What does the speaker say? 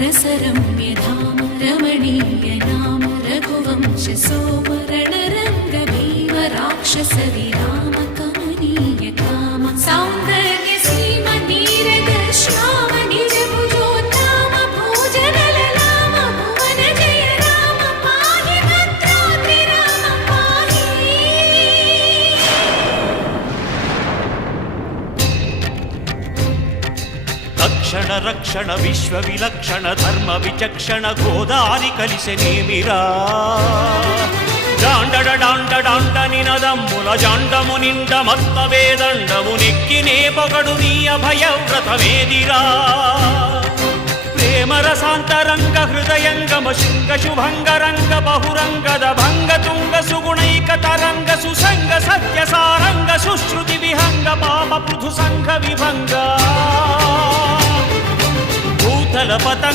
रसरम्यधाम रमणीयनाम रघुवंशसोमरणरङ्गभीम राक्षसविराम कमनीय काम सौन्दर्य सीमनीरद श्याम निजभुजोत्तम भोजनललाम भुवन जय राम पाहि भद्राद्रि राम पाहि। तक्षण रक्षण विश्व विलक्षण धर्म विचक्षण गोदारि कलिसेनेमिरा डांडड डांड डांड निनदम्मुल जांडमु निंड मत्त वेदंडमु नेक्किने पगडु नी अभय व्रतमेदिरा प्रेम रसांतरंग हृदयंगम शुंग शुभंग रंग बहुरंगद भंग तुंग सुगुणैक तरंग सुसंग सत्य सारंग सुश्रुति विहंग पाप पृथु संघ विभंग भूतल पतंग